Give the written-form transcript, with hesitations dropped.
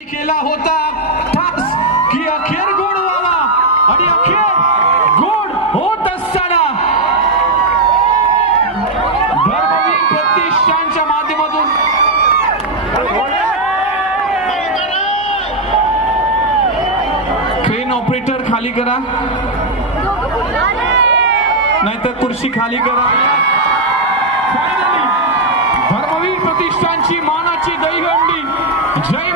केला होता ठास की अखेर गोड व्हावा आणि अखेर गोड होत असताना धर्मवीर प्रतिष्ठानच्या माध्यमातून क्रेन ऑपरेटर खाली करा, नाहीतर खुर्ची खाली करा। फायनली धर्मवीर प्रतिष्ठानची मानाची दहीहंडी जय